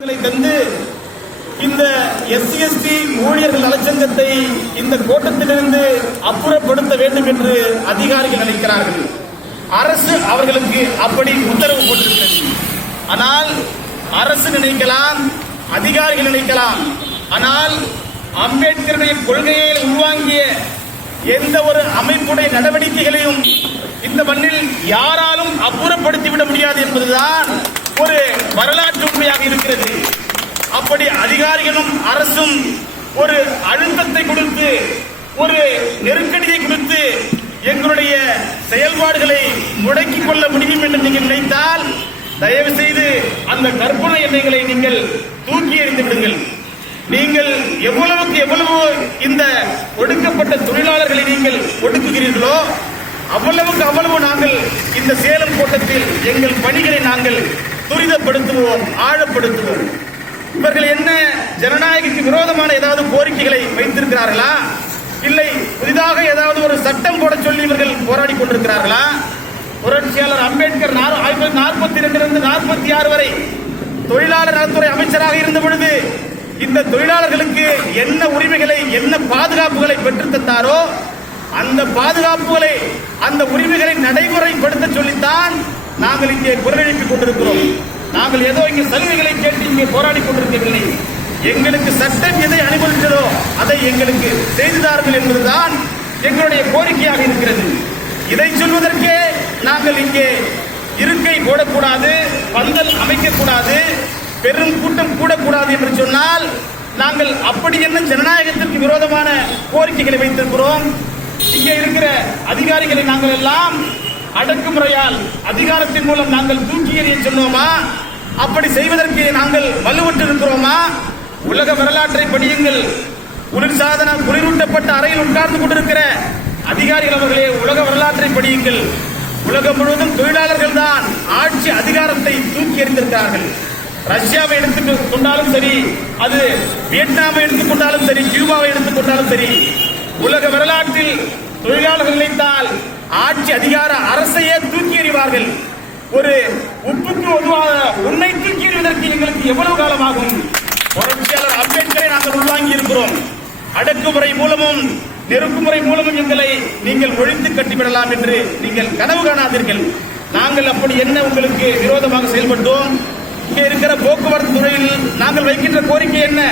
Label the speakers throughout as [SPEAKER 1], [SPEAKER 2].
[SPEAKER 1] தந்து இந்த SC ST ஊழியர்கள் நலச்சங்கத்தை இந்த கோட்டத்திலிருந்து அப்புறப்படுத்த வேண்டும் என்று அதிகாரிகள் நினைக்கிறார்கள். அரசு அவர்களுக்கு அப்படி உத்தரவு போட்டிருக்கிறது. ஆனால் அரசு நினைக்கலாம் அதிகாரிகள் நினைக்கலாம். ஆனால் அம்பேத்கருடைய கொள்கையை உள்வாங்கிய எந்த ஒரு அமைப்புடைய நடவடிக்கைகளையும் இந்த மண்ணில் யாராலும் அப்புறப்படுத்திவிட முடியாது என்பதுதான் ஒரு வரலாற்று உண்மையாக இருக்கிறது. அப்படி அதிகாரிகளும் அரசும் ஒரு அழுத்தத்தை கொடுத்து ஒரு நெருக்கடியை கொடுத்து எங்களுடைய செயல்பாடுகளை முடக்கிக் கொள்ள முடியும் என்று நீங்கள் நினைத்தால் தயவு செய்து அந்த கற்பனை எண்ணங்களை நீங்கள் தூக்கி எறிந்து விடுங்கள். நீங்கள் எவ்வளவுக்கு எவ்வளவு இந்த ஒடுக்கப்பட்ட தொழிலாளர்களை நீங்கள் ஒடுக்குகிறீர்களோ அவ்வளவுக்கு அவ்வளவு நாங்கள் இந்த சேலம் கோட்டத்தில் எங்கள் பணிகளை நாங்கள் துரிதப்படுத்துவோம் ஆழப்படுத்துவோம். இவர்கள் என்ன ஜனநாயகத்துக்கு விரோதமான ஏதாவது கோரிக்கைகளை வைத்திருக்கிறார்களா? இல்லை புதிதாக ஏதாவது ஒரு சட்டம் போட சொல்லி இவர்கள் போராடி கொண்டிருக்கிறார்களா? புரட்சியாளர் அம்பேத்கர் நாற்பத்தி ரெண்டிலிருந்து நாற்பத்தி ஆறு வரை தொழிலாளர் நலத்துறை அமைச்சராக இருந்த பொழுது இந்த தொழிலாளர்களுக்கு என்ன உரிமைகளை என்ன பாதுகாப்புகளை பெற்று தந்தாரோ அந்த பாதுகாப்புகளை அந்த உரிமைகளை நடைமுறைப்படுத்த சொல்லித்தான் நாங்கள் இங்கே குரல் எழுப்பிக் கொண்டிருக்கிறோம். நாங்கள் ஏதோ இங்கே சலுகைகளை கேட்டு இங்கே போராடி கொண்டிருக்கவில்லை. எங்களுக்கு சட்டம் எதை அனுமதித்ததோ அதை எங்களுக்கு செய்துதார்கள் என்பதுதான் எங்களுடைய கோரிக்கையாக இருக்கிறது. இதை சொல்வதற்கே நாங்கள் இங்கே இருக்கை போடக்கூடாது பந்தல் அமைக்கக்கூடாது பெரும் கூட்டம் கூடக்கூடாது என்று சொன்னால் நாங்கள் அப்படி என்ன ஜனநாயகத்திற்கு விரோதமான கோரிக்கைகளை வைத்திருக்கிறோம். இங்கே இருக்கிற அதிகாரிகளை நாங்கள் எல்லாம் அடக்குமுறையால் அதிகாரத்தின் மூலம் நாங்கள் தூக்கி எறிய சொன்னோமா? அப்படி செய்வதற்கு நாங்கள் வலுவற்றிருக்கிறோமா? உலக வரலாற்றை படியுங்கள். குளிர்சாதன குளிரூட்டப்பட்ட அறையில் உட்கார்ந்து கொண்டிருக்கிற அதிகாரிகள் அவர்களே உலக வரலாற்றை படியுங்கள். உலகம் முழுவதும் தொழிலாளர்கள் தான் ஆட்சி அதிகாரத்தை தூக்கி எறிந்திருக்கிறார்கள். ரஷ்யாவை எடுத்துக் கொண்டாலும் சரி அது வியட்நாமை எடுத்துக்கொண்டாலும் சரி கியூபாவை எடுத்துக்கொண்டாலும் சரி உலக வரலாற்றில் தொழிலாளர்கள் நினைத்தால் ஆட்சி அதிகார அரசையே தூக்கி எறிவார்கள். ஒரு உப்புக்கு உதவாத உன்னை தூக்கி எறிவதற்கு எங்களுக்கு எவ்வளவு காலமாகும்? புரட்சியாளர் அம்பேத்கரை நாங்கள் உள்வாங்கி இருக்கிறோம். அடக்குமுறை மூலமும் நெருக்குமுறை மூலமும் எங்களை நீங்கள் ஒழித்து கட்டிவிடலாம் என்று நீங்கள் கனவு காணாதீர்கள். நாங்கள் அப்படி என்ன உங்களுக்கு விரோதமாக செயல்பட்டோம்? இங்கே இருக்கிற போக்குவரத்து துறையில் நாங்கள் வைக்கின்ற கோரிக்கை என்ன?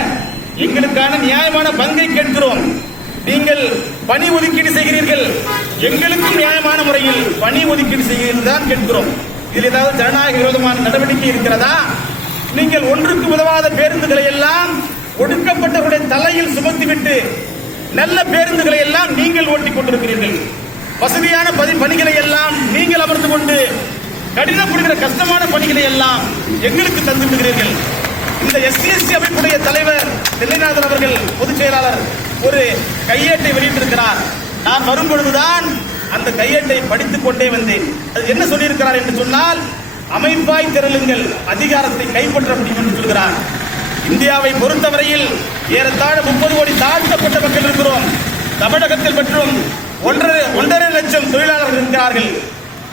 [SPEAKER 1] எங்களுக்கான நியாயமான பங்கை கேட்கிறோம். நீங்கள் பணி ஒதுக்கீடு செய்கிறீர்கள். எங்களுக்கும் நியாயமான முறையில் பணி ஒதுக்கீடு செய்கிறீர்கள் தான் கேட்கிறோம். இதில் ஏதாவது ஜனநாயக விரோதமான நடவடிக்கை இருக்கிறதா? நீங்கள் ஒன்றுக்கு உதவாத பேருந்துகளை எல்லாம் ஒடுக்கப்பட்டவருடைய தலையில் சுமத்திவிட்டு நல்ல பேருந்துகளை எல்லாம் நீங்கள் ஓட்டிக் கொண்டிருக்கிறீர்கள். வசதியான பதி- பணிகளை எல்லாம் நீங்கள் அமர்ந்து கொண்டு கடினப்படுகிற கஷ்டமான பணிகளை எல்லாம் எங்களுக்கு தந்து விடுகிறீர்கள் இந்த எஸ்சிஎஸ்டி அமைப்புடைய தலைவர் தில்லைநாதன் அவர்கள் பொதுச் செயலாளர் ஒரு கையேட்டை வெளியிட்டிருக்கிறார். நான் வரும்பொழுதுதான் அந்த கையேட்டை படித்துக் கொண்டே வந்தேன். அது என்ன சொல்லியிருக்கிறார் என்று சொன்னால் அமைப்பாய் திரளுங்கள் அதிகாரத்தை கைப்பற்ற முடியும் என்று சொல்கிறார். இந்தியாவை பொறுத்தவரையில் ஏறத்தாழ முப்பது கோடி தாழ்த்தப்பட்ட மக்கள் இருக்கிறோம். தமிழகத்தில் மற்றும் ஒன்றரை ஒன்றரை லட்சம் தொழிலாளர்கள் இருக்கிறார்கள்.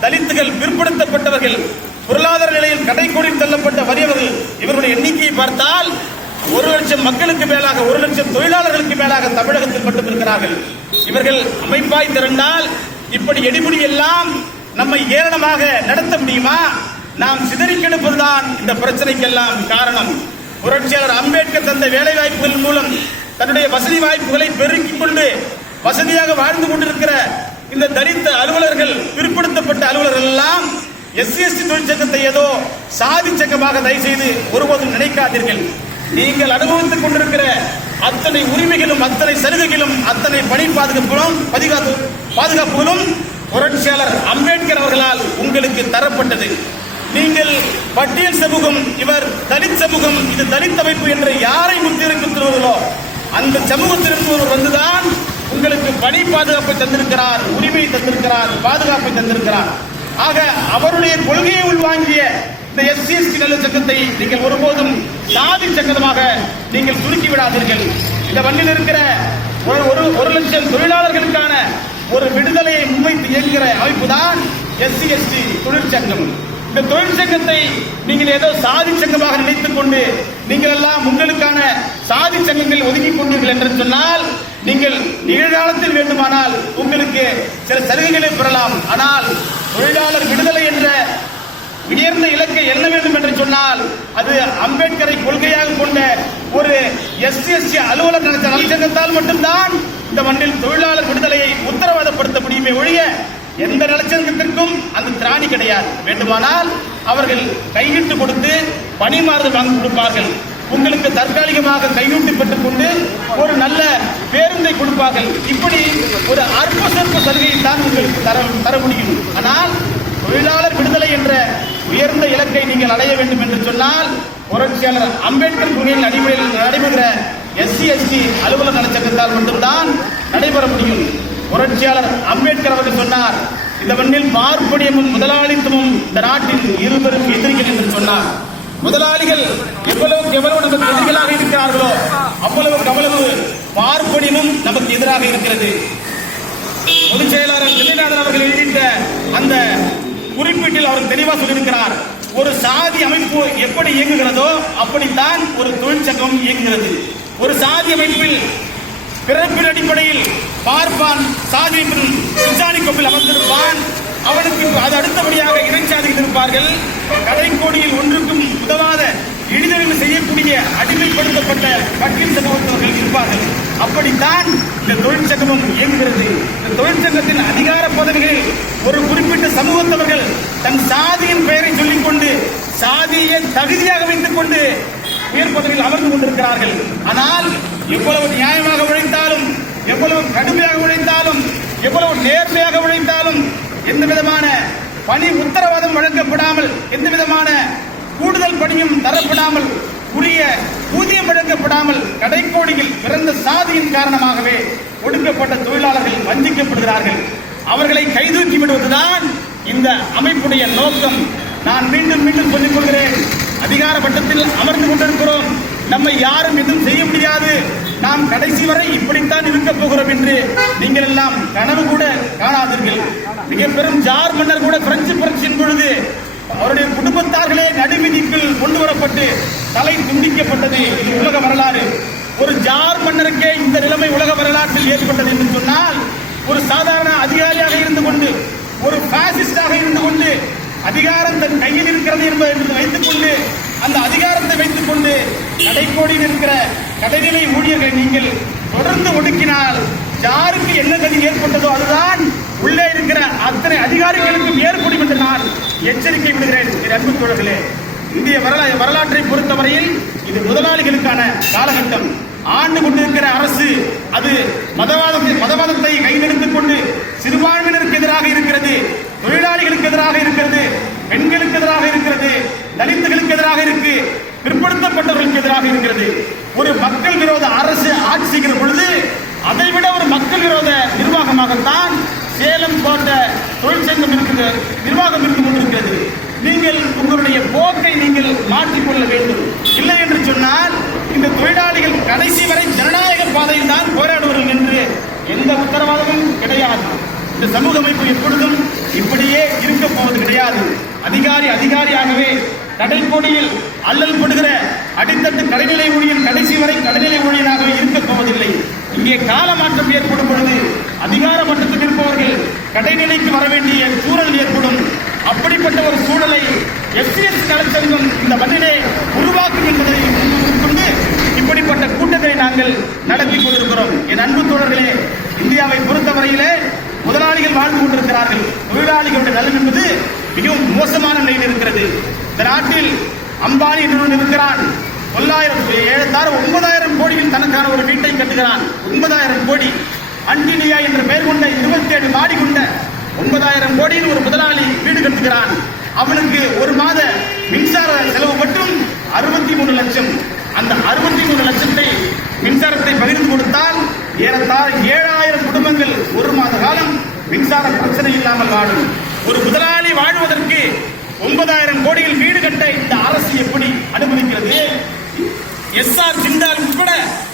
[SPEAKER 1] தலித்துகள் பிற்படுத்தப்பட்டவர்கள் பொருளாதார நிலையில் கடைக்கோடி தள்ளப்பட்ட வறியவர்கள் இவர்களுடைய எண்ணிக்கையை பார்த்தால் ஒரு லட்சம் மக்களுக்கு மேலாக ஒரு லட்சம் தொழிலாளர்களுக்கு மேலாக தமிழகத்தில் மட்டும் இருக்கிறார்கள் இவர்கள் அமைப்பாய் திரண்டால் இப்படி எடிமுடி எல்லாம் நம்மை ஏளனமாக நடத்த முடியுமா? நாம் சிதறிக்கெடுப்பதுதான் இந்த பிரச்சனைக்கெல்லாம் காரணம். புரட்சியாளர் அம்பேத்கர் தந்த வேலை வாய்ப்புகள் மூலம் தன்னுடைய வசதி வாய்ப்புகளை பெருக்கிக் கொண்டு வசதியாக வாழ்ந்து கொண்டிருக்கிற இந்த தலித்த அலுவலர்கள் பிற்படுத்தப்பட்ட அலுவலர்கள் எல்லாம் எஸ்சி எஸ்டி தொழிற்சங்கத்தை ஏதோ சாதி சங்கமாக தயவு செய்து ஒருபோதும் நினைக்காதீர்கள். நீங்கள் அனுபவித்துக் கொண்டிருக்கிற அத்தனை உரிமைகளும் அத்தனை சலுகைகளும் அத்தனை பணி பாதுகாப்புகளும் பாதுகாப்பு பாதுகாப்புகளும் புரட்சியாளர் அம்பேத்கர் அவர்களால் உங்களுக்கு தரப்பட்டது. நீங்கள் பட்டியல் சமூகம் இவர் தலித் சமூகம் இது தலித் அமைப்பு என்று யாரை முத்திரை அந்த சமூகத்திற்கு ஒருவர் வந்துதான் உங்களுக்கு பணி பாதுகாப்பை தந்திருக்கிறார் உரிமை தந்திருக்கிறார் பாதுகாப்பை தந்திருக்கிறார். ஆக அவருடைய கொள்கையை உள்வாங்கிய இந்த எஸ்சி எஸ்டி நல்ல சங்கத்தை நீங்கள் ஒருபோதும் சாதி சங்கமாக நீங்கள் சுருக்கி விடாதீர்கள். இந்த மண்ணில் இருக்கிற ஒரு ஒரு ஒரு லட்சம் தொழிலாளர்களுக்கான ஒரு விடுதலையை முன்வைத்து இயங்குகிற அமைப்பு தான் எஸ்சி எஸ்டி தொழிற்சங்கம். இந்த தொழிற்சங்கத்தை நீங்கள் ஏதோ சாதி சங்கமாக நினைத்துக் கொண்டு நீங்கள் எல்லாம் உங்களுக்கான சாதி சங்கங்கள் ஒதுக்கி கொண்டீர்கள் என்று சொன்னால் நீங்கள் நிகழ்காலத்தில் வேண்டுமானால் உங்களுக்கு சில சலுகைகளை பெறலாம். ஆனால் தொழிலாளர் விடுதலை என்ற உயர்ந்த இலக்கை என்ன வேண்டும் என்று சொன்னால் அது அம்பேத்கரை கொள்கையாக கொண்ட ஒரு எஸ்சி எஸ்சி அலுவலர் நடத்த நலச்சங்கத்தால் மட்டும்தான் இந்த மண்ணில் தொழிலாளர் விடுதலையை உத்தரவாதப்படுத்த முடியுமே ஒழிய எந்த நலச்சங்கத்திற்கும் அந்த திராணி கிடையாது. வேண்டுமானால் அவர்கள் கையிட்டு கொடுத்து பணிமாறுதல் வாங்கி கொடுப்பார்கள். உங்களுக்கு தற்காலிகமாக கையூட்டி பெற்றுக் கொண்டு ஒரு நல்ல பேருந்தை கொடுப்பார்கள். இப்படி ஒரு அற்ப சொற்ப சலுகையை தான் உங்களுக்கு தர தர முடியும். ஆனால் தொழிலாளர் விடுதலை என்ற உயர்ந்த இலக்கை நீங்கள் அடைய வேண்டும் என்று சொன்னால் புரட்சியாளர் அம்பேத்கர் கொள்கையின் அடிப்படையில் நடைபெறுகிற எஸ்சி எஸ்டி அலுவலர் நலச்சங்கத்தால் மட்டும்தான் நடைபெற முடியும் புரட்சியாளர் அம்பேத்கர் அவர்கள் சொன்னார் இந்த மண்ணில் பார்ப்பனியமும் முதலாளித்துவமும் இந்த நாட்டின் இருவரும் எதிரிகள் என்று சொன்னார் முதலாளிகள் எவ்வளவு எவ்வளவு நமக்கு எதிரிகளாக இருக்கிறார்களோ அவ்வளவு அவ்வளவு பார்ப்பனியமும் நமக்கு எதிராக இருக்கிறது பொதுச் செயலாளர் அவர்கள் எழுதிட்ட அந்த குறிப்பீட்டில் அவர் தெளிவாக சொல்லியிருக்கிறார். ஒரு சாதி அமைப்பு எப்படி இயங்குகிறதோ அப்படித்தான் ஒரு தொழிற்சங்கம் இயங்குகிறது. ஒரு சாதி அமைப்பில் பிறப்பின் அடிப்படையில் பார்ப்பான் சாதி விஞ்ஞானி கொப்பில் அமர்ந்திருப்பான். அவனுக்கு அது அடுத்தபடியாக இடைச்சாதிகள் இருப்பார்கள் கடைக்கோடியில் ஒன்றுக்கும் உதவாத இழிதல் செய்யக்கூடிய அடிமைப்படுத்தப்பட்ட கட்டில் சமூகத்தவர்கள் இருப்பார்கள். அப்படித்தான் இந்த தொழிற்சங்கமும் இயங்குகிறது. இந்த தொழிற்சங்கத்தின் அதிகார பதவிகளில் ஒரு குறிப்பிட்ட சமூகத்தவர்கள் தன் சாதியின் பெயரை சொல்லிக்கொண்டு சாதியை தகுதியாக வைத்துக் கொண்டு உயர் பதவியில் அமர்ந்து கொண்டிருக்கிறார்கள். ஆனால் எவ்வளவு நியாயமாக உழைத்தாலும் எவ்வளவு கடுமையாக உழைத்தாலும் எவ்வளவு நேர்மையாக உழைத்தாலும் எந்த விதமான பணி உத்தரவாதம் வழங்கப்படாமல் எந்த விதமான கூடுதல் பணியும் தரப்படாமல் உரிய ஊதியம் வழங்கப்படாமல் கடைக்கோடியில் பிறந்த சாதியின் காரணமாகவே ஒடுக்கப்பட்ட தொழிலாளர்கள் வஞ்சிக்கப்படுகிறார்கள். அவர்களை கைதூக்கி விடுவதுதான் இந்த அமைப்புடைய நோக்கம். நான் மீண்டும் மீண்டும் சொல்லிக் கொள்கிறேன். அதிகார பட்டத்தில் அமர்ந்து கொண்டிருக்கிறோம். நம்மை யாரும் எதுவும் செய்ய முடியாது. நாம் கடைசி வரை இப்படித்தான் இருக்க போகிறோம் என்று நீங்கள் எல்லாம் கனவு கூட காணாதீர்கள். மிக பெரும் ஜார் மன்னர் கூட பிரெஞ்சு புரட்சியின் பொழுது அவருடைய குடும்பத்தார்களே நடுவிதிக்குள் கொண்டு வரப்பட்டு தலை துண்டிக்கப்பட்டது உலக வரலாறு. ஒரு ஜார் மன்னருக்கே இந்த நிலைமை உலக வரலாற்றில் ஏற்பட்டது என்று சொன்னால் ஒரு சாதாரண அதிகாரியாக இருந்து கொண்டு ஒரு பாசிஸ்டாக இருந்து கொண்டு அதிகாரம் தன் கையில் இருக்கிறது என்பதை என்று வைத்துக் கொண்டு அந்த அதிகாரத்தை வைத்துக் கொண்டு கடைக்கோடியில் இருக்கிற கடைநிலை ஊழியர்களை நீங்கள் தொடர்ந்து ஒடுக்கினால் யாருக்கு என்ன கதி ஏற்பட்டதோ அதுதான் உள்ளே இருக்கிற அத்தனை அதிகாரிகளுக்கும் ஏற்படும் என்று நான் எச்சரிக்கை விடுகிறேன் என் அன்பு தோழர்களே. இந்திய வரலா- வரலாற்றை பொறுத்தவரையில் இது முதலாளிகளுக்கான காலகட்டம். ஆண்டு கொண்டிருக்கிற அரசு அது மதவாதம் மதவாதத்தை கையில் கொண்டு சிறுபான்மையினருக்கு எதிராக இருக்கிறது தொழிலாளிகளுக்கு எதிராக இருக்கிறது பெண்களுக்கு எதிராக இருக்கிறது தலித்துகளுக்கு எதிராக இருக்கு பிற்படுத்தப்பட்டவர்களுக்கு எதிராக இருக்கிறது. ஒரு மக்கள் விரோத அரசு ஆட்சி செய்கிற பொழுது அதைவிட ஒரு மக்கள் விரோத நிர்வாகமாகத்தான் சேலம் போன்ற தொழிற்சங்கம் இருக்குது நிர்வாகம் இருந்து கொண்டிருக்கிறது. நீங்கள் உங்களுடைய போக்கை நீங்கள் மாற்றிக்கொள்ள வேண்டும். இல்லை என்று சொன்னால் இந்த தொழிலாளிகள் கடைசி வரை ஜனநாயக பாதையில் தான் போராடுவார்கள் என்று எந்த உத்தரவாதமும் கிடையாது. இந்த சமூக அமைப்பு எப்பொழுதும் இப்படியே இருக்க போவது கிடையாது. அதிகாரி அதிகாரியாகவே கடைப்பொடியில் அல்லல் படுகிற அடித்தட்டு கடைநிலை ஊழியன் கடைசி வரை கடைநிலை ஊழியனாகவே இருக்க போவதில்லை. இங்கே கால மாற்றம் ஏற்படும் பொழுது அதிகார மட்டத்தில் இருப்பவர்கள் கடைநிலைக்கு வர வேண்டிய சூழல் ஏற்படும். அப்படிப்பட்ட ஒரு சூழலை எஸ்சிஎஸ் நலச்சங்கம் இந்த மண்ணிலே உருவாக்கும் என்பதை கொண்டு இப்படிப்பட்ட கூட்டத்தை நாங்கள் நடத்தி கொண்டிருக்கிறோம். என் அன்பு தோழர்களே இந்தியாவை பொறுத்தவரையிலே முதலாளிகள் வாழ்ந்து கொண்டிருக்கிறார்கள். தொழிலாளிகளுடைய நலன் என்பது மிகவும் மோசமான நிலையில் இருக்கிறது. இந்த நாட்டில் அம்பானி என்று இருக்கிறான். தொள்ளாயிரம் ஏழத்தாறு ஒன்பதாயிரம் கோடியில் தனக்கான ஒரு வீட்டை கட்டுகிறான். ஒன்பதாயிரம் கோடி அன்டினியா என்று பெயர் கொண்ட இருபத்தி ஏழு மாடி கொண்ட ஒன்பதாயிரம் கோடியில் ஒரு முதலாளி வீடு கட்டுகிறான். அவனுக்கு ஒரு மாத மின்சார செலவு மட்டும் அறுபத்தி மூணு லட்சம். அந்த அறுபத்தி மூணு லட்சத்தை மின்சாரத்தை பகிர்ந்து கொடுத்தால் ஏறத்தாழ ஏழாயிரம் குடும்பங்கள் ஒரு மாத காலம் மின்சார பிரச்சனை இல்லாமல் வாழும். ஒரு முதலாளி வாழ்வதற்கு ஒன்பதாயிரம் கோடியில் வீடு கட்ட இந்த அரசு எப்படி அனுமதிக்கிறது? எஸ்ஆர் ஜிண்டால் உட்பட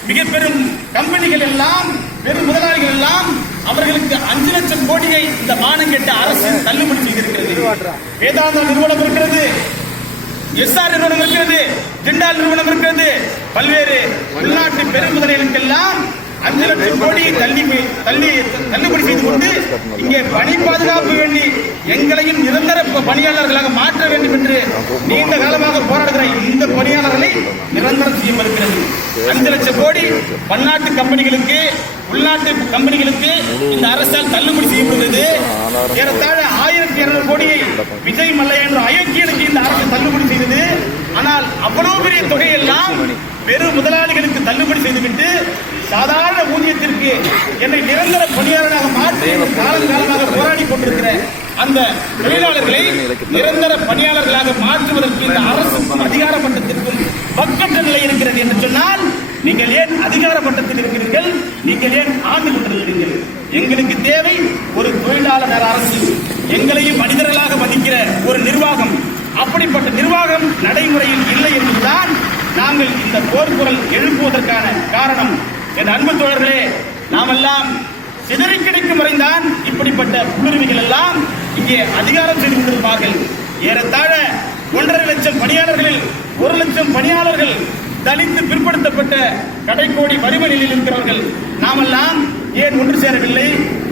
[SPEAKER 1] மிக பெரும் கம்பெனிகள் எல்லாம் பெரும் முதலாளிகள் எல்லாம் அவர்களுக்கு அஞ்சு லட்சம் கோடியை இந்த மானம் கெட்ட அரசு தள்ளுபடி செய்திருக்கிறது. வேதாந்தா நிறுவனம் இருக்கிறது. எஸ்ஆர் நிறுவனம் இருக்கிறது. ஜிண்டால் நிறுவனம் இருக்கிறது. பல்வேறு உள்நாட்டு பெருமுதலைகளுக்கெல்லாம் அஞ்சு லட்சம் கோடி தள்ளி தள்ளி தள்ளுபடி செய்து கொண்டு இங்கே பணி பாதுகாப்பு வேண்டி எங்களையும் நிரந்தர பணியாளர்களாக மாற்ற வேண்டும் என்று நீண்ட காலமாக போராடுகிற இந்த பணியாளர்களை நிரந்தரம் செய்ய மறுக்கிறது. அஞ்சு லட்சம் கோடி பன்னாட்டு கம்பெனிகளுக்கு உள்நாட்டு கம்பெனிகளுக்கு இந்த அரசால் தள்ளுபடி செய்யப்படுகிறது ஏறத்தாழ ஆயிரத்தி இருநூறு கோடியை விஜய் மல்லையா என்ற அயோக்கியனுக்கு இந்த அரசு தள்ளுபடி செய்தது. ஆனால் அவ்வளவு பெரிய தொகையெல்லாம் பெரு முதலாளிகளுக்கு தள்ளுபடி செய்துவிட்டு சாதாரண ஊதியத்திற்கு என்னை நிரந்தர பணியாளராக மாற்றி காலம் காலமாக போராடி கொண்டிருக்கிற அந்த தொழிலாளர்களை நிரந்தர பணியாளர்களாக மாற்றுவதற்கு இந்த அரசுக்கும் அதிகார மன்றத்திற்கும் பக்கற்ற நிலை இருக்கிறது என்று சொன்னால் நீங்கள் ஏன் அதிகார மட்டத்தில் இருக்கிறீர்கள்? நீங்கள் ஏன் ஆண்டு கொண்டிருக்கிறீர்கள் எங்களுக்கு தேவை ஒரு தொழிலாளர் அரசு. எங்களையும் மனிதர்களாக மதிக்கிற ஒரு நிர்வாகம். அப்படிப்பட்ட நிர்வாகம் நடைமுறையில் இல்லை என்பதுதான் நாங்கள் இந்த போர்க்குரல் எழுப்புவதற்கான காரணம். என் அன்பு தோழர்களே நாமெல்லாம் சிதறி கிடைக்கும் வரைதான் இப்படிப்பட்ட குளிர்விகள் எல்லாம் இங்கே அதிகாரம் செய்து கொண்டிருப்பார்கள். ஏறத்தாழ ஒன்றரை லட்சம் பணியாளர்களில் ஒரு லட்சம் பணியாளர்கள் தலித்து பிற்படுத்தப்பட்ட கடைக்கோடி வறுமையில் இருக்கிறவர்கள் நாமெல்லாம் ஏன் ஒன்று சேரவில்லை?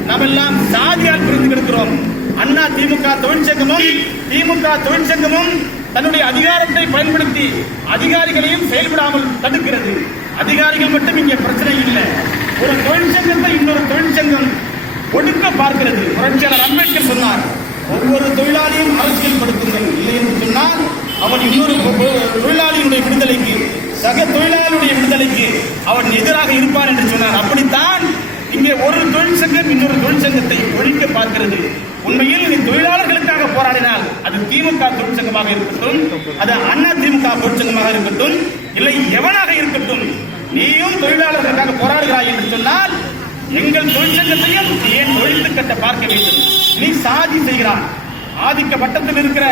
[SPEAKER 1] நாமெல்லாம் சாதியால் பிரிந்து கிடக்கிறோம். அண்ணா திமுக தொழிற்சங்கமும் திமுக தொழிற்சங்கமும் தன்னுடைய அதிகாரத்தை பயன்படுத்தி அதிகாரிகளையும் செயல்படாமல் தடுக்கிறது. அதிகாரிகள் மட்டும் இங்கே பிரச்சனை இல்லை. ஒரு தொழிற்சங்கத்தை இன்னொரு தொழிற்சங்கம் ஒடுக்க பார்க்கிறது. புரட்சியாளர் அம்பேத்கர் சொன்னார் ஒவ்வொரு தொழிலாளியும் அரசியல் படுத்துங்கள். இல்லை என்று சொன்னால் அவன் இன்னொரு தொழிலாளியுடைய தொழிலாளியினுடைய விடுதலைக்கு சக தொழிலாளியுடைய விடுதலைக்கு அவன் எதிராக இருப்பான் என்று சொன்னார். அப்படித்தான் இங்கே ஒரு தொழிற்சங்கம் இன்னொரு தொழிற்சங்கத்தை ஒழிக்க பார்க்கிறது. உண்மையில் நீ தொழிலாளர்களுக்காக போராடினால் அது திமுக தொழிற்சங்கமாக இருக்கட்டும் அது அண்ணா திமுக தொழிற்சங்கமாக இருக்கட்டும் இல்லை எவனாக இருக்கட்டும் நீயும் தொழிலாளர்களுக்காக போராடுகிறாய் என்று சொன்னால் எங்கள் தொழிற்சங்கத்தையும் ஏன் ஒழித்து கட்ட பார்க்க வேண்டும். நீ சாதி செய்கிறான் ஆதிக்க வட்டத்தில் இருக்கிற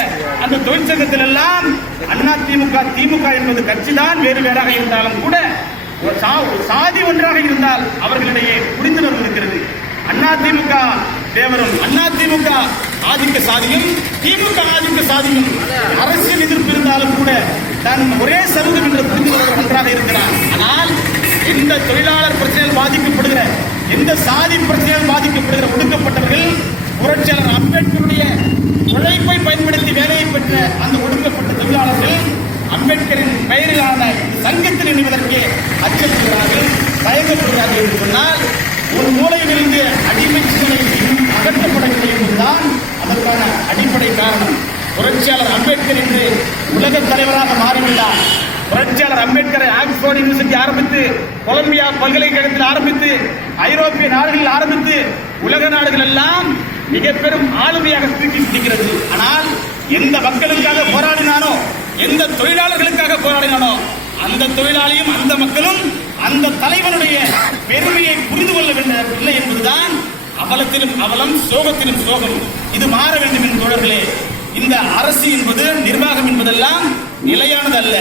[SPEAKER 1] அந்த தொழிற்சங்கத்தில் எல்லாம் அண்ணா திமுக திமுக என்பது கட்சிதான் வேறு வேறாக இருந்தாலும் கூட ஒரு சா- ஒரு சாதி ஒன்றாக இருந்தால் அவர்களிடையே புரிந்துணர்வு இருக்கிறது. அண்ணா திமுக தேவரும் அண்ணா திமுக ஆதிக்க சாதியும் திமுக ஆதிக்க சாதியும் அரசியல் எதிர்ப்பு இருந்தாலும் கூட தான் ஒரே சமூகம் என்ற கொள்வது ஒன்றாக இருக்கிறார். ஆனால் எந்த தொழிலாளர் பிரச்சனையில் பாதிக்கப்படுகிற எந்த சாதி பிரச்சனையால் பாதிக்கப்படுகிற ஒடுக்கப்பட்டவர்கள் புரட்சியாளர் அம்பேத்கருடைய உழைப்பை பயன்படுத்தி வேலையை பெற்ற அந்த ஒடுக்கப்பட்ட தொழிலாளர்கள் அம்பேத்கரின் பெயரிலான சங்கத்தில் இணைவதற்கு அச்சப்படுகிறார்கள் பயங்கப்படுகிறார்கள் என்று சொன்னால் ஒரு மூலையிலிருந்து அடிமை சிந்தனை இன்னும் அகற்றப்படவில்லை என்பதுதான் அதற்கான அடிப்படை காரணம். புரட்சியாளர் அம்பேத்கர் இன்று உலக தலைவராக மாறியுள்ளார் புரட்சியாளர் அம்பேத்கரை ஆக்ஸ்போர்ட் யூனிவர்சிட்டி ஆரம்பித்து கொலம்பியா பல்கலைக்கழகத்தில் ஆரம்பித்து ஐரோப்பிய நாடுகளில் ஆரம்பித்து உலக நாடுகள் எல்லாம் மிக பெரும் ஆளுமையாக தூக்கி பிடிக்கிறது. ஆனால் எந்த மக்களுக்காக போராடினானோ எந்த தொழிலாளர்களுக்காக போராடினானோ அந்த தொழிலாளியும் அந்த மக்களும் அந்த தலைவனுடைய பெருமையை புரிந்து கொள்ளவில்லை என்பதுதான் அவலத்திலும் அவலம் சோகத்திலும் சோகம். இது மாற வேண்டும் என் தோழர்களே. இந்த அரசு என்பது நிர்வாகம் என்பதெல்லாம் நிலையானது அல்ல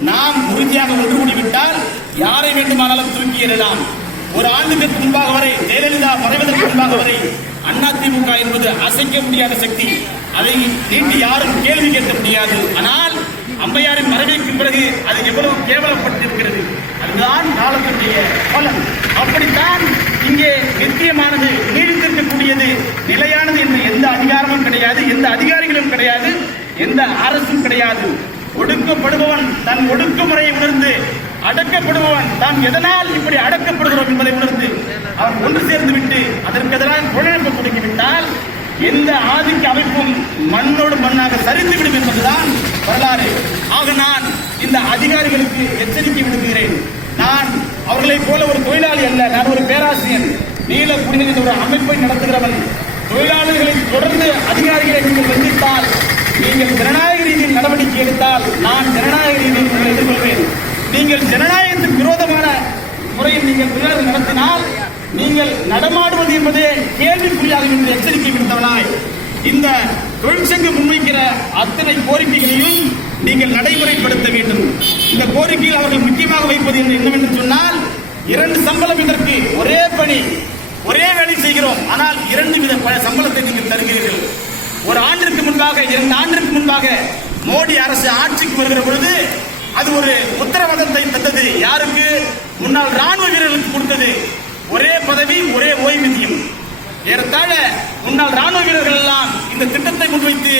[SPEAKER 1] நாம் உறுதியாக ஒன்று கூடிவிட்டால் யாரை வேண்டுமானாலும் தூக்கி எறலாம் ஒரு ஆண்டுக்கு முன்பாக வரை ஜெயலலிதா மறைவதற்கு முன்பாக வரை அதிமுக என்பது அசைக்க முடியாத சக்தி. அதை நீட்டி யாரும் கேள்வி கேட்க முடியாது. ஆனால் அம்மையாரின் மறைவிற்கு பிறகு அது எவ்வளவு கேவலப்பட்டிருக்கிறது அதுதான் காலத்துடைய பலன் அப்படித்தான் இங்கே நித்தியமானது நீடித்திருக்கக்கூடியது நிலையானது என்ற எந்த அதிகாரமும் கிடையாது எந்த அதிகாரிகளும் கிடையாது எந்த அரசும் கிடையாது. ஒடுக்கப்படுபவன் தன் ஒடுக்குமுறையை உணர்ந்து அடக்கப்படுபவன். தான் எதனால் இப்படி அடக்கப்படுகிறோம் என்பதை உணர்ந்து அவன் ஒன்று சேர்ந்து விட்டு அதற்கு எதிராக குழப்ப தொடங்கிவிட்டால் எந்த ஆதிக்க அமைப்பும் மண்ணோடு மண்ணாக சரிந்துவிடும் என்பதுதான் வரலாறு. ஆக நான் இந்த அதிகாரிகளுக்கு எச்சரிக்கை விடுக்கிறேன். நான் அவர்களைப் போல ஒரு தொழிலாளி அல்ல. நான் ஒரு பேராசிரியர் நீல குடிநீர் என்ற ஒரு அமைப்பை நடத்துகிறவன். தொழிலாளர்களை தொடர்ந்து அதிகாரிகளை நீங்கள் வந்தித்தால் நீங்கள் ஜனநாயக ரீதியில் நடவடிக்கை எடுத்தால் நான் ஜனநாயக ரீதியில் உங்களை எதிர்கொள்வேன். நீங்கள் ஜனநாயகத்தின் விரோதமான முறையில் நீங்கள் விரோதம் நடத்தினால் நீங்கள் நடமாடுவது என்பதே கேள்விக்குறியாகும் என்று எச்சரிக்கை விடுத்தவனாய் இந்த தொழிற்சங்கம் முன்வைக்கிற அத்தனை கோரிக்கைகளையும் நீங்கள் நடைமுறைப்படுத்த வேண்டும். இந்த கோரிக்கையில் அவர்கள் முக்கியமாக வைப்பது என்று என்னவென்று சொன்னால் இரண்டு சம்பளம் இதற்கு ஒரே பணி ஒரே வேலை செய்கிறோம். ஆனால் இரண்டு வித சம்பளத்தை நீங்கள் தருகிறீர்கள். ஒரு ஆண்டிற்கு முன்பாக இரண்டு ஆண்டிற்கு முன்பாக மோடி அரசு ஆட்சிக்கு வருகிற பொழுது அது ஒரு உத்தரவாதத்தை தந்தது. யாருக்கு? முன்னாள் ராணுவ வீரர்களுக்கு கொடுத்தது. ஒரே பதவி ஒரே ஓய்வூதியம். ஏறத்தாழ முன்னாள் ராணுவ வீரர்கள் எல்லாம் இந்த திட்டத்தை முன்வைத்து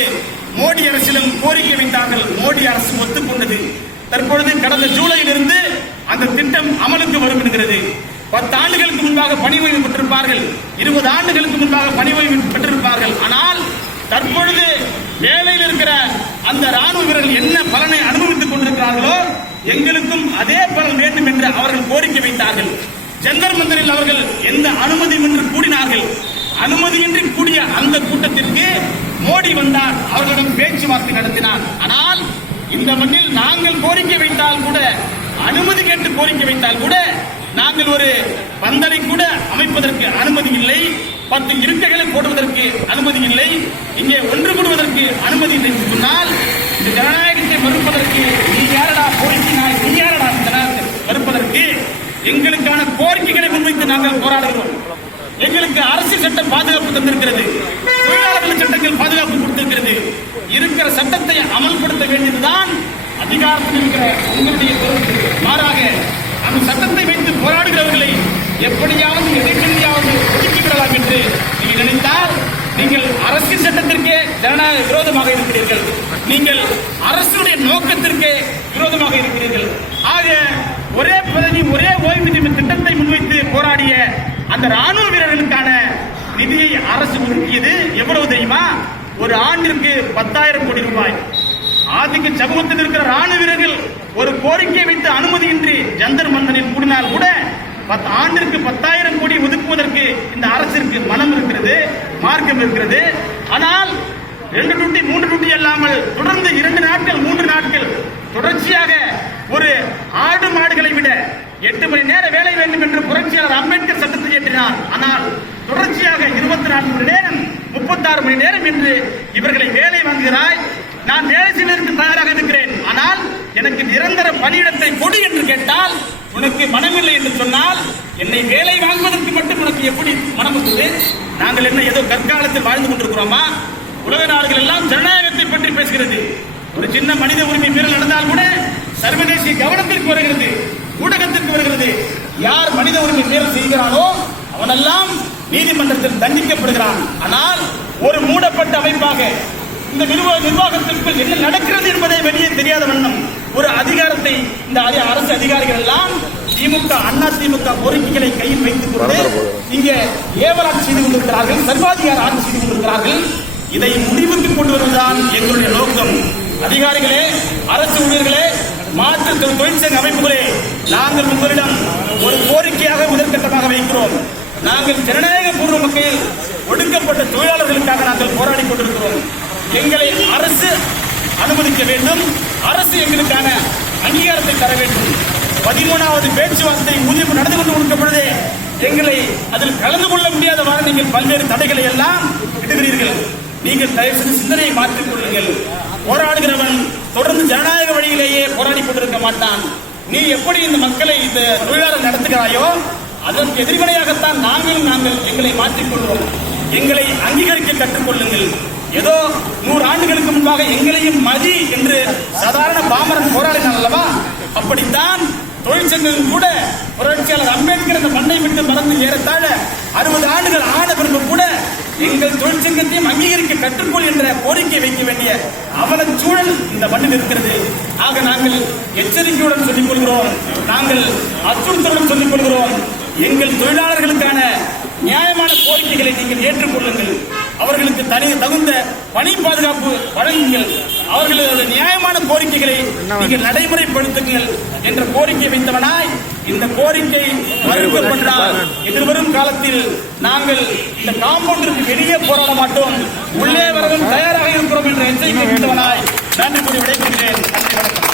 [SPEAKER 1] மோடி அரசிடம் கோரிக்கை வைத்தார்கள். மோடி அரசு ஒத்துக்கொண்டது. தற்பொழுது கடந்த ஜூலையிலிருந்து அந்த திட்டம் அமலுக்கு வரும் என்கிறது பத்து ஆண்டுகளுக்கு முன்பாக பணி ஓய்வு பெற்றிருப்பார்கள் இருபது ஆண்டுகளுக்கு முன்பாக பணி ஓய்வு பெற்றிருப்பார்கள் ஆனால் தற்பொழுது வேலையில் இருக்கிற அந்த ராணுவ வீரர்கள் என்ன பலனை அனுபவித்துக் கொண்டிருக்கிறார்களோ எங்களுக்கும் அதே பலன் வேண்டும் என்று அவர்கள் கோரிக்கை வைத்தார்கள். ஜந்தர் மந்தரில் அவர்கள் எந்த அனுமதியும் என்று கூடினார்கள். அனுமதியின்றி கூடிய அந்த கூட்டத்திற்கு மோடி வந்தார். அவர்களிடம் பேச்சுவார்த்தை நடத்தினார். ஆனால் இந்த மண்ணில் நாங்கள் கோரிக்கை வைத்தால் கூட அனுமதி கேட்டு கோரிக்கை வைத்தால் கூட நாங்கள் ஒரு பந்தலை கூட அமைப்பதற்கு அனுமதி இல்லை. பத்து இருக்கைகளை போடுவதற்கு அனுமதி இல்லை. இங்கே ஒன்று கூடுவதற்கு அனுமதி இல்லை என்று சொன்னால் இந்த ஜனநாயகத்தை மறுப்பதற்கு நீ யாரடா கோரிக்கை நான் நீ யாரடா ஜனநாயகத்தை மறுப்பதற்கு எங்களுக்கான கோரிக்கைகளை முன்வைத்து நாங்கள் போராடுகிறோம். எங்களுக்கு அரசியல் சட்டம் பாதுகாப்பு தந்திருக்கிறது. தொழிலாளர்கள் சட்டங்கள் பாதுகாப்பு கொடுத்திருக்கிறது. இருக்கிற சட்டத்தை அமல்படுத்த வேண்டியதுதான் அதிகாரத்தில் இருக்கிற உங்களுடைய மாறாக அந்த சட்டத்தை வைத்து போராடுகிறவர்களை எப்படியாவது எதிர்கொண்டியாவது ஒதுக்கி விடலாம் என்று நீங்கள் நினைத்தால் நீங்கள் அரசின் சட்டத்திற்கே ஜனநாயக விரோதமாக இருக்கிறீர்கள். நீங்கள் அரசுடைய நோக்கத்திற்கே விரோதமாக இருக்கிறீர்கள். ஆக ஒரே பதவி ஒரே ஓய்வூதியம் திட்டத்தை முன்வைத்து போராடிய அந்த ராணுவ வீரர்களுக்கான நிதியை அரசு ஒதுக்கியது எவ்வளவு தெரியுமா? ஒரு ஆண்டிற்கு பத்தாயிரம் கோடி ரூபாய். ஆதிக்க சமூகத்தில் இருக்கிற ராணுவ வீரர்கள் ஒரு கோரிக்கை வைத்து அனுமதியின்றி ஜந்தர் மந்தனில் கூடினால் கூட பத்து ஆண்டிற்கு பத்தாயிரம் கோடி ஒதுக்குவதற்கு இந்த அரசிற்கு மனம் இருக்கிறது மார்க்கம் இருக்கிறது. ஆனால் ரெண்டு டியூட்டி மூன்று டியூட்டி அல்லாமல் தொடர்ந்து இரண்டு நாட்கள் மூன்று நாட்கள் தொடர்ச்சியாக ஒரு ஆடு மாடுகளை விட எட்டு மணி நேர வேலை வேண்டும் என்று புரட்சியாளர் அம்பேத்கர் சட்டத்தை ஏற்றினார் ஆனால் தொடர்ச்சியாக இருபத்தி நான்கு மணி நேரம் முப்பத்தாறு மணி நேரம் என்று இவர்களை வேலை வாங்குகிறாய். நான் வேலை செய்வதற்கு தயாராக இருக்கிறேன். ஆனால் எனக்கு நிரந்தர பணியிடத்தை கொடு என்று கேட்டால் உனக்கு மனமில்லை என்று சொன்னால் என்னை வேலை வாங்குவதற்கு மட்டும் உனக்கு எப்படி மனம் வந்தது? நாங்கள் என்ன ஏதோ கற்காலத்தில் வாழ்ந்து கொண்டிருக்கிறோமா? உலக நாடுகள் எல்லாம் ஜனநாயகத்தை பற்றி பேசுகிறது. ஒரு சின்ன மனித உரிமை மீறல் நடந்தால் கூட சர்வதேசிய கவனத்திற்கு வருகிறது ஊடகத்திற்கு வருகிறது. யார் மனித உரிமை மீறல் செய்கிறானோ அவனெல்லாம் நீதிமன்றத்தில் தண்டிக்கப்படுகிறான். ஆனால் ஒரு மூடப்பட்ட அமைப்பாக இந்த நிர்வாக நிர்வாகத்திற்குள் என்ன நடக்கிறது என்பதை வெளியே தெரியாத வண்ணம் ஒரு அதிகாரத்தை இந்த அரசு அதிகாரிகள் எல்லாம் திமுக அண்ணா திமுக கோரிக்கைகளை கையில் வைத்துக் கொண்டு இங்கே ஏவலாட்சி செய்து கொண்டிருக்கிறார்கள் சர்வாதிகார ஆட்சி செய்து கொண்டிருக்கிறார்கள். இதை முடிவுக்கு கொண்டு வருவதுதான் எங்களுடைய நோக்கம். அதிகாரிகளே அரசு ஊழியர்களே மாற்று தொழிற்சங்க அமைப்புகளே நாங்கள் உங்களிடம் ஒரு கோரிக்கையாக முதற்கட்டமாக வைக்கிறோம். நாங்கள் ஜனநாயக பூர்வ மக்கள் ஒடுக்கப்பட்ட தொழிலாளர்களுக்காக நாங்கள் போராடி கொண்டிருக்கிறோம். எங்களை அரசு அனுமதிக்க வேண்டும். அரசு எங்களுக்கான அங்கீகாரத்தை தர வேண்டும். பதிமூணாவது பேச்சுவார்த்தை ஊதியம் நடந்து கொண்டு கொடுக்கும் பொழுதே எங்களை அதில் கலந்து கொள்ள முடியாதவாறு நீங்கள் பல்வேறு தடைகளை எல்லாம் இடுகிறீர்கள் நீங்கள் தயவுசெய்து சிந்தனையை மாற்றிக் கொள்ளுங்கள். போராடுகிறவன் தொடர்ந்து ஜனநாயக வழியிலேயே போராடி கொண்டிருக்க மாட்டான். நீ எப்படி இந்த மக்களை இந்த தொழிலாளர் நடத்துகிறாயோ அதற்கு எதிர்வினையாகத்தான் நாங்களும் நாங்கள் எங்களை மாற்றிக்கொள்வோம் எங்களை அங்கீகரிக்க கற்றுக்கொள்ளுங்கள் ஏதோ நூறு ஆண்டுகளுக்கு முன்பாக எங்களையும் மதி என்று சாதாரண பாமரன் போராடினான் அல்லவா? அப்படித்தான் தொழிற்சங்கம் கூட புரட்சியாளர் அம்பேத்கர் அந்த மண்ணை விட்டு மறந்து ஏறத்தாழ அறுபது ஆண்டுகள் ஆன பிறகு கூட எங்கள் தொழிற்சங்கத்தையும் அங்கீகரிக்க கற்றுக்கொள் என்ற கோரிக்கை வைக்க வேண்டிய அவல சூழல் இந்த மண்ணில் இருக்கிறது. ஆக நாங்கள் எச்சரிக்கையுடன் சொல்லிக் கொள்கிறோம். நாங்கள் அச்சுறுத்தலுடன் சொல்லிக் கொள்கிறோம். எங்கள் தொழிலாளர்களுக்கான நியாயமான கோரிக்கைகளை நீங்கள் ஏற்றுக்கொள்ளுங்கள். அவர்களுக்கு தனி தகுந்த பணி பாதுகாப்பு வழங்குங்கள். அவர்களது நியாயமான கோரிக்கைகளை நீங்கள் நடைமுறைப்படுத்துங்கள் என்ற கோரிக்கை வைத்தவனாய் இந்த கோரிக்கை மறுக்கப்பட்டால் எதிர்வரும் காலத்தில் நாங்கள் இந்த காம்பவுண்டிற்கு வெளியே போராட மாட்டோம். உள்ளே வரவும் தயாராக இருக்கிறோம் என்ற எச்சரிக்கை வைத்தவனாய் நன்றி கூறி விடைபெறுகிறேன். நன்றி வணக்கம்.